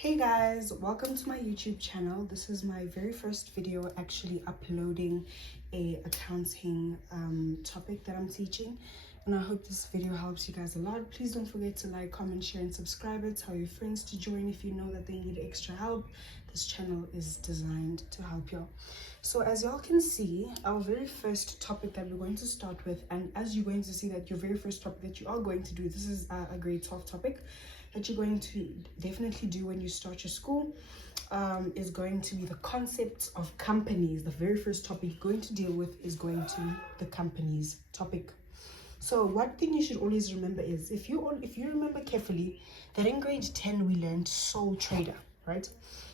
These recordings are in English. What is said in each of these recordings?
Hey guys, welcome to my YouTube channel. This is my very first video actually uploading a accounting topic that I'm teaching, and I hope this video helps you guys a lot. Please don't forget to like, comment, share and subscribe it. Tell your friends to join if you know that they need extra help. This channel is designed to help y'all. So as y'all can see, our very first topic that we're going to start with, and as you're going to see that your very first topic that you are going to do, this is a grade 12 topic that you're going to definitely do when you start your school, is going to be the concepts of companies. The very first topic you're going to deal with is going to be the companies topic. So one thing you should always remember is, if you remember carefully, that in grade 10 we learned sole trader, right?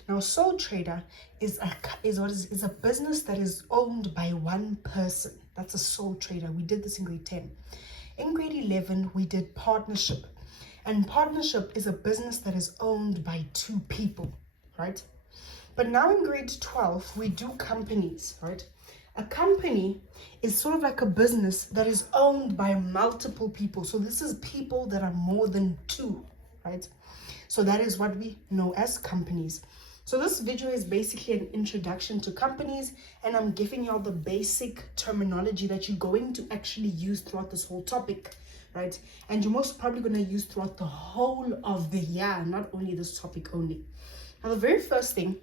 Now sole trader is a business that is owned by one person. That's a sole trader. We did this in grade 10. In grade 11 we did partnership. And partnership is a business that is owned by two people, right? But now in grade 12, we do companies, right? A company is sort of like a business that is owned by multiple people. So this is people that are more than two, right? So that is what we know as companies. So this video is basically an introduction to companies, and I'm giving you all the basic terminology that you're going to actually use throughout this whole topic, right? And you're most probably going to use throughout the whole of the year, not only this topic only. Now, the very first thing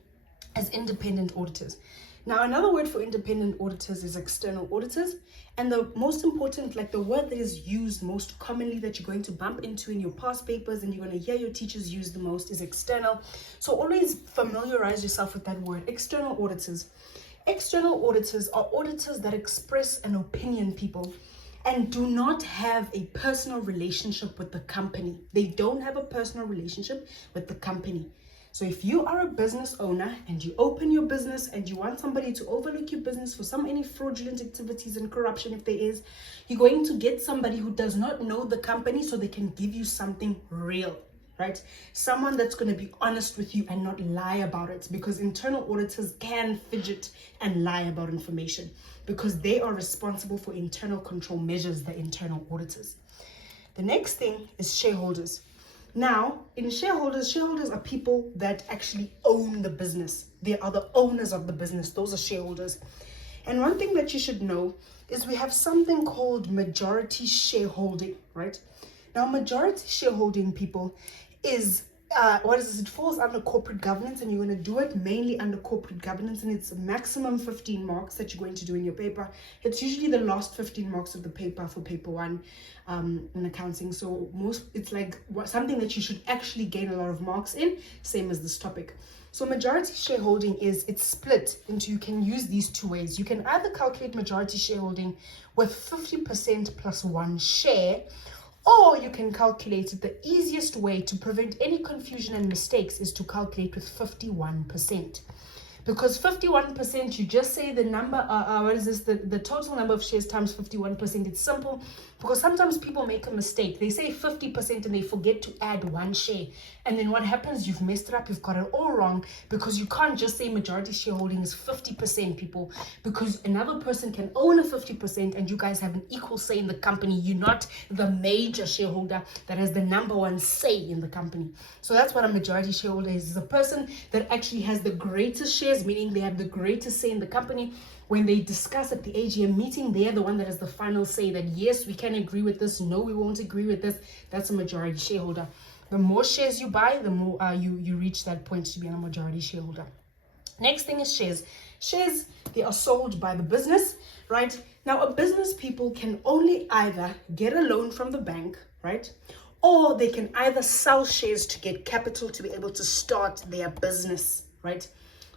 is independent auditors. Now, another word for independent auditors is external auditors. And the most important, like the word that is used most commonly that you're going to bump into in your past papers and you're going to hear your teachers use the most, is external. So always familiarize yourself with that word, external auditors. External auditors are auditors that express an opinion, people, and do not have a personal relationship with the company. They don't have a personal relationship with the company. So if you are a business owner and you open your business and you want somebody to overlook your business for any fraudulent activities and corruption, if there is, you're going to get somebody who does not know the company so they can give you something real, right? Someone that's going to be honest with you and not lie about it, because internal auditors can fidget and lie about information because they are responsible for internal control measures, the internal auditors. The next thing is shareholders. Now, in shareholders are people that actually own the business. They are the owners of the business. Those are shareholders. And one thing that you should know is we have something called majority shareholding, right? Now, majority shareholding, people, is what is this? It falls under corporate governance, and you're going to do it mainly under corporate governance, and it's a maximum 15 marks that you're going to do in your paper. It's usually the last 15 marks of the paper for paper one in accounting. So it's like something that you should actually gain a lot of marks in, same as this topic. So majority shareholding it's split into, you can use these two ways. You can either calculate majority shareholding with 50% plus one share, or you can calculate it. The easiest way to prevent any confusion and mistakes is to calculate with 51%. Because 51%, you just say the number, the total number of shares times 51%. It's simple, because sometimes people make a mistake. They say 50% and they forget to add one share. And then what happens? You've messed it up. You've got it all wrong, because you can't just say majority shareholding is 50%, people, because another person can own a 50% and you guys have an equal say in the company. You're not the major shareholder that has the number one say in the company. So that's what a majority shareholder is a person that actually has the greatest share, meaning they have the greatest say in the company. When they discuss at the AGM meeting, they are the one that has the final say, that yes, we can agree with this, no, we won't agree with this. That's a majority shareholder. The more shares you buy, the more you reach that point to be a majority shareholder. Next thing is shares. Shares, they are sold by the business, right? Now, a business, people, can only either get a loan from the bank, right? Or they can either sell shares to get capital to be able to start their business, right?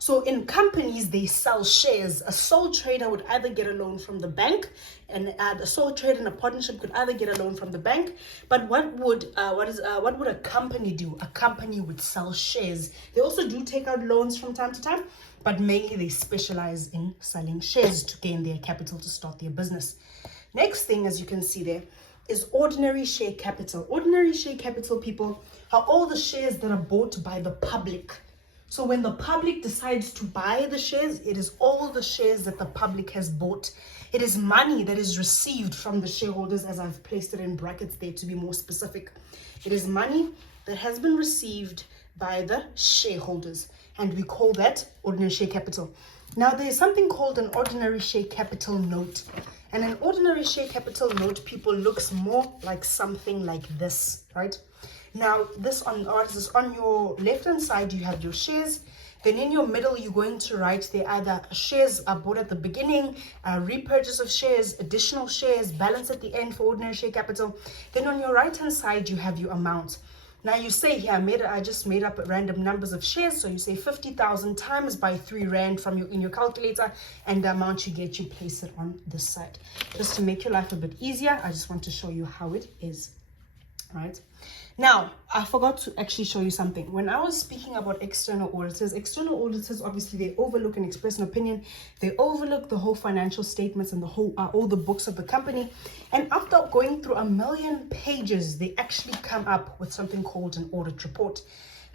So in companies, they sell shares. A sole trader would either get a loan from the bank, and a sole trader in a partnership could either get a loan from the bank. But what would a company do? A company would sell shares. They also do take out loans from time to time, but mainly they specialize in selling shares to gain their capital to start their business. Next thing, as you can see there, is ordinary share capital. Ordinary share capital, people, are all the shares that are bought by the public. So when the public decides to buy the shares, it is all the shares that the public has bought. It is money that is received from the shareholders, as I've placed it in brackets there to be more specific. It is money that has been received by the shareholders, and we call that ordinary share capital. Now there's something called an ordinary share capital note, and an ordinary share capital note, people, looks more like something like this, right? Now this on your left hand side you have your shares. Then in your middle, you're going to write there either shares are bought at the beginning, repurchase of shares, additional shares, balance at the end for ordinary share capital. Then on your right-hand side, you have your amount. Now you say here, I just made up random numbers of shares. So you say 50,000 times by 3 Rand in your calculator, and the amount you get, you place it on this side. Just to make your life a bit easier, I just want to show you how it is. Right. Now, I forgot to actually show you something. When I was speaking about external auditors obviously they overlook and express an opinion. They overlook the whole financial statements and the whole all the books of the company. And after going through 1,000,000 pages, they actually come up with something called an audit report.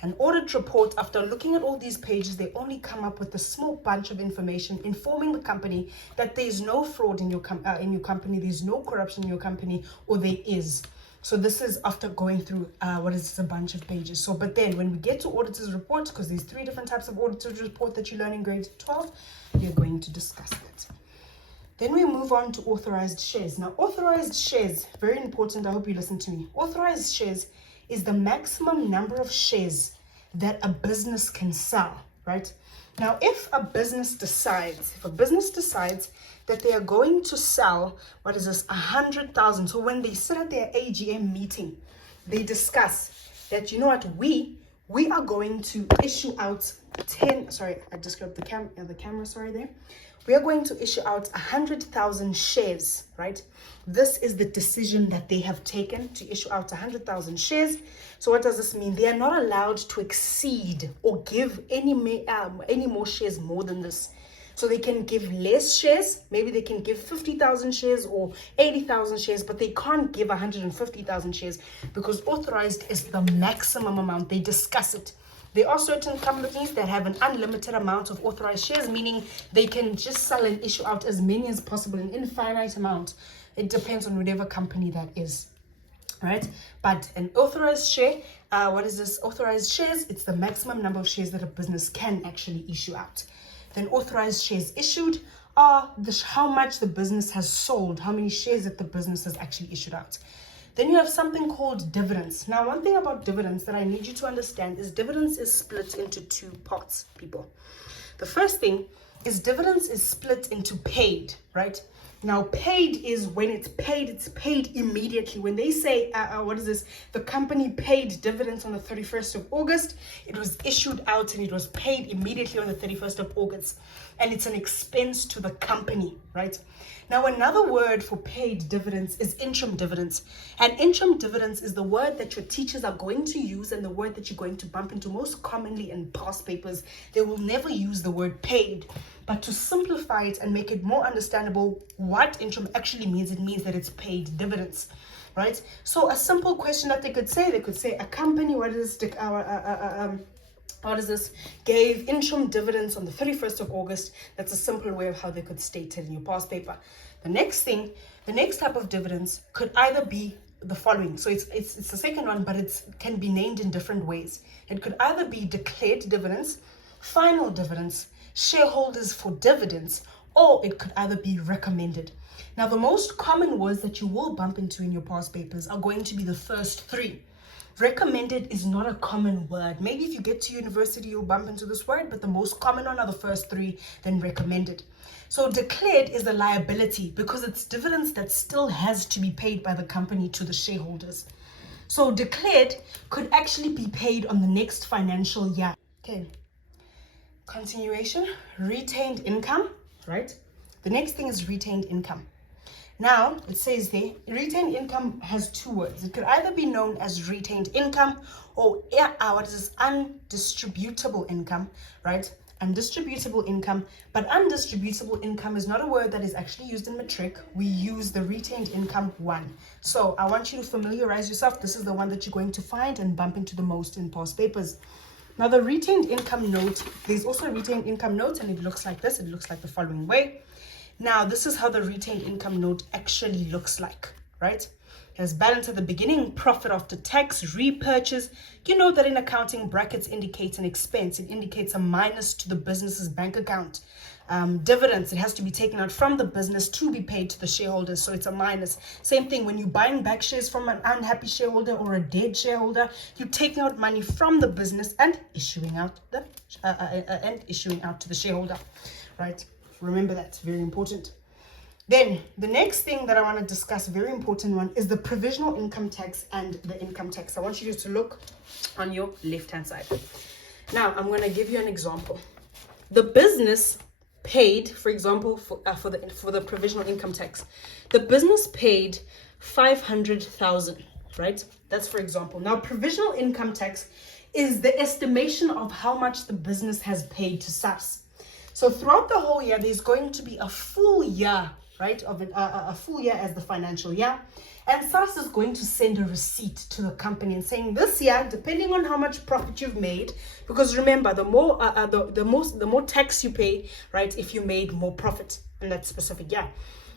An audit report, after looking at all these pages, they only come up with a small bunch of information informing the company that there is no fraud in your company, there's no corruption in your company, or there is. So this is after going through a bunch of pages. So but then when we get to auditors report, because there's 3 different types of auditors report that you learn in grade 12, we're going to discuss that. Then we move on to authorized shares. Now authorized shares, very important, I hope you listen to me. Authorized shares is the maximum number of shares that a business can sell, right? Now if a business decides that they are going to sell, 100,000. So when they sit at their AGM meeting, they discuss that, you know what, we are going to issue out 10, sorry, I just grabbed the camera, sorry there. We are going to issue out 100,000 shares, right? This is the decision that they have taken to issue out 100,000 shares. So what does this mean? They are not allowed to exceed or give any more shares more than this. So they can give less shares. Maybe they can give 50,000 shares or 80,000 shares, but they can't give 150,000 shares because authorized is the maximum amount. They discuss it. There are certain companies that have an unlimited amount of authorized shares, meaning they can just sell and issue out as many as possible, an infinite amount. It depends on whatever company that is. Right? But an authorized share, authorized shares, it's the maximum number of shares that a business can actually issue out. Then authorized shares issued are how much the business has sold, how many shares that the business has actually issued out. Then you have something called dividends. Now, one thing about dividends that I need you to understand is dividends is split into 2 parts, people. The first thing is dividends is split into paid, right? Now, paid is when it's paid immediately. When they say, the company paid dividends on the 31st of August, it was issued out and it was paid immediately on the 31st of August. And it's an expense to the company, right? Now, another word for paid dividends is interim dividends. And interim dividends is the word that your teachers are going to use and the word that you're going to bump into most commonly in past papers. They will never use the word paid. But to simplify it and make it more understandable what interim actually means, it means that it's paid dividends, right? So a simple question that they could say a company, gave interim dividends on the 31st of August. That's a simple way of how they could state it in your past paper. The next type of dividends could either be the following. So it's the second one, but it can be named in different ways. It could either be declared dividends, final dividends, shareholders for dividends, or it could either be recommended. Now, the most common words that you will bump into in your past papers are going to be the first 3. Recommended is not a common word. Maybe if you get to university, you'll bump into this word, but the most common one are the first 3, then recommended. So declared is a liability because it's dividends that still has to be paid by the company to the shareholders. So declared could actually be paid on the next financial year. Okay. Continuation, retained income, right? The next thing is retained income. Now, it says there, retained income has 2 words. It could either be known as retained income or undistributable income, right? Undistributable income, but undistributable income is not a word that is actually used in matric. We use the retained income one. So I want you to familiarize yourself. This is the one that you're going to find and bump into the most in past papers. Now, the retained income note, there's also a retained income note, and it looks like this. It looks like the following way. Now, this is how the retained income note actually looks like, right? Has balance at the beginning, profit after tax, repurchase. You know that in accounting, brackets indicates an expense. It indicates a minus to the business's bank account. Dividends, it has to be taken out from the business to be paid to the shareholders, so it's a minus. Same thing when you're buying back shares from an unhappy shareholder or a dead shareholder, you're taking out money from the business and issuing out to the shareholder, right? Remember that, it's very important. Then the next thing that I want to discuss, a very important one, is the provisional income tax and the income tax. I want you to look on your left-hand side. Now, I'm going to give you an example. The business paid, for example, for the provisional income tax, the business paid 500,000, right? That's for example. Now, provisional income tax is the estimation of how much the business has paid to SARS. So throughout the whole year, there's going to be a full year, right, of a full year as the financial year, and SARS is going to send a receipt to the company and saying this year, depending on how much profit you've made, because remember, the more tax you pay, right, if you made more profit in that specific year.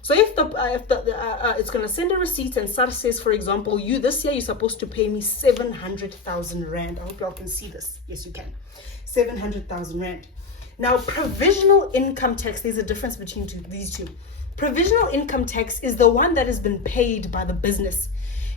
So if it's going to send a receipt and SARS says, for example, this year you're supposed to pay me 700,000 rand. I hope y'all can see this. Yes, you can. 700,000 rand. Now, provisional income tax, there's a difference between these two. Provisional income tax is the one that has been paid by the business.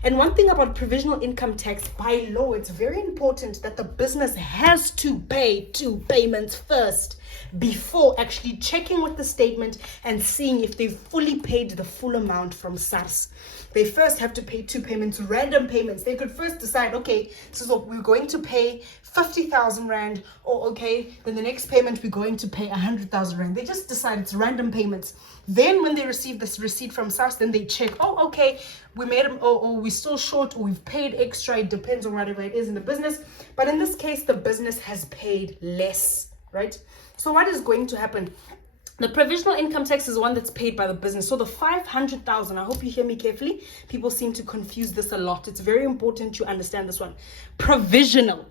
And one thing about provisional income tax, by law, it's very important that the business has to pay 2 payments first before actually checking with the statement and seeing if they've fully paid the full amount from SARS. They first have to pay 2 payments, random payments. They could first decide, okay, so we're going to pay 50,000 rand, or okay, then the next payment we're going to pay 100,000 rand. They just decide it's random payments. Then when they receive this receipt from SARS, then they check, oh, okay, we made them, or we're still short, or we've paid extra. It depends on whatever it is in the business. But in this case, the business has paid less, right? So what is going to happen? The provisional income tax is one that's paid by the business. So the 500,000, I hope you hear me carefully. People seem to confuse this a lot. It's very important you understand this one. Provisional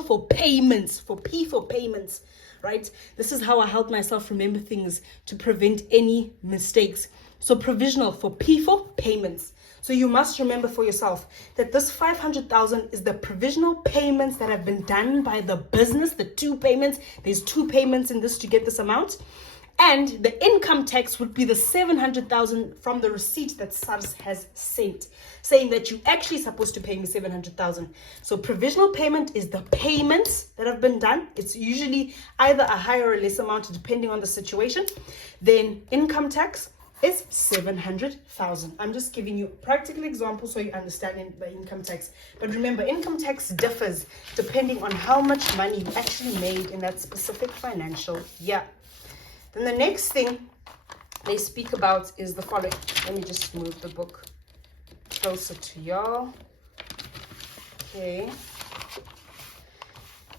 for payments, for payments, right? This is how I help myself remember things to prevent any mistakes. So provisional for payments. So you must remember for yourself that this 500,000 is the provisional payments that have been done by the business, the 2 payments. There's 2 payments in this to get this amount. And the income tax would be the 700,000 from the receipt that SARS has sent, saying that you're actually supposed to pay me 700,000. So provisional payment is the payments that have been done. It's usually either a higher or less amount depending on the situation. Then income tax is 700,000. I'm just giving you a practical example so you understand the income tax. But remember, income tax differs depending on how much money you actually made in that specific financial year. Then the next thing they speak about is the following. Let me just move the book closer to y'all. Okay.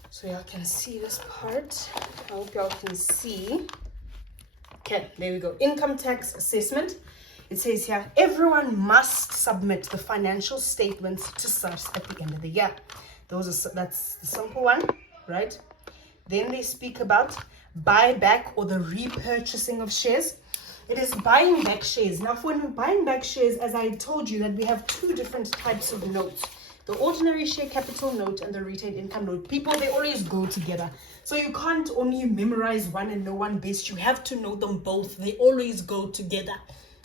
So y'all can see this part. I hope y'all can see. Okay, there we go. Income tax assessment. It says here, everyone must submit the financial statements to SARS at the end of the year. That's the simple one, right? Then they speak about buyback or the repurchasing of shares. It is buying back shares. Now, when we're buying back shares, as I told you, that we have 2 different types of notes. The ordinary share capital note and the retained income note. People, they always go together. So you can't only memorize one and know one best. You have to know them both. They always go together.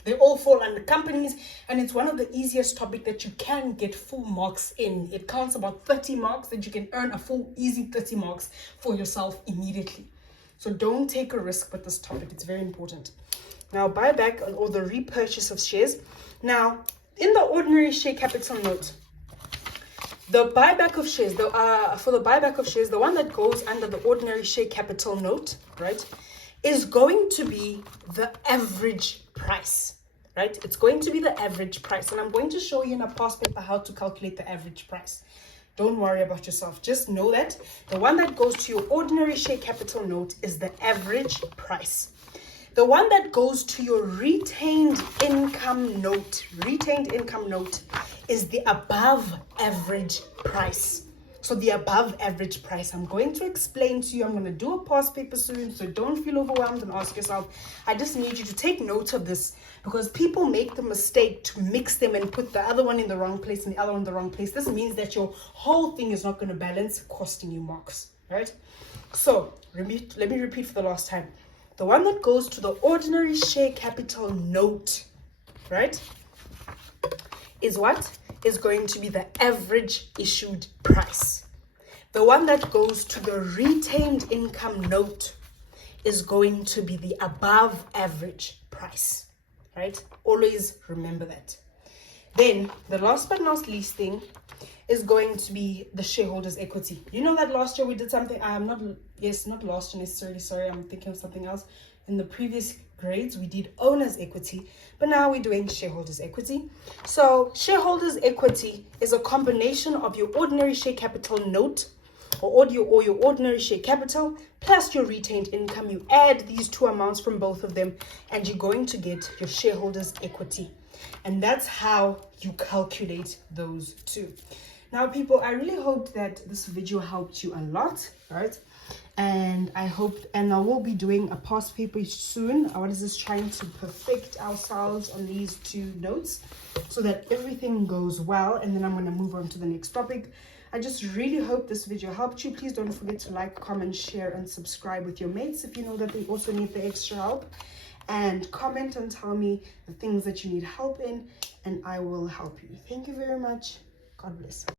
They all fall under companies, and it's one of the easiest topic that you can get full marks in. It counts about 30 marks that you can earn a full easy 30 marks for yourself immediately. So don't take a risk with this topic. It's very important. Now, buyback or the repurchase of shares. Now, in the ordinary share capital note, the buyback of shares, for the buyback of shares, the one that goes under the ordinary share capital note, right, is going to be the average price, right? It's going to be the average price. And I'm going to show you in a past paper how to calculate the average price. Don't worry about yourself. Just know that the one that goes to your ordinary share capital note is the average price. The one that goes to your retained income note is the above average price. So the above average price, I'm going to explain to you. I'm going to do a past paper soon, so don't feel overwhelmed and ask yourself. I just need you to take note of this, because people make the mistake to mix them and put the other one in the wrong place and the other one in the wrong place. This means that your whole thing is not going to balance, costing you marks, right? So let me repeat for the last time. The one that goes to the ordinary share capital note, right, is what? Is going to be the average issued price. The one that goes to the retained income note is going to be the above average price, right? Always remember that. Then the last but not least thing is going to be the shareholders' equity. You know that last year we did something, not last year necessarily, sorry, I'm thinking of something else. In the previous grades, we did owner's equity, but now we're doing shareholders' equity. So shareholders' equity is a combination of your ordinary share capital note or your ordinary share capital plus your retained income. You add these two amounts from both of them and you're going to get your shareholders' equity. And that's how you calculate those two. Now, people, I really hope that this video helped you a lot, right? And I will be doing a past paper soon. I was just trying to perfect ourselves on these two notes so that everything goes well. And then I'm going to move on to the next topic. I just really hope this video helped you. Please don't forget to like, comment, share, and subscribe with your mates if you know that they also need the extra help. And comment and tell me the things that you need help in, and I will help you. Thank you very much. God bless.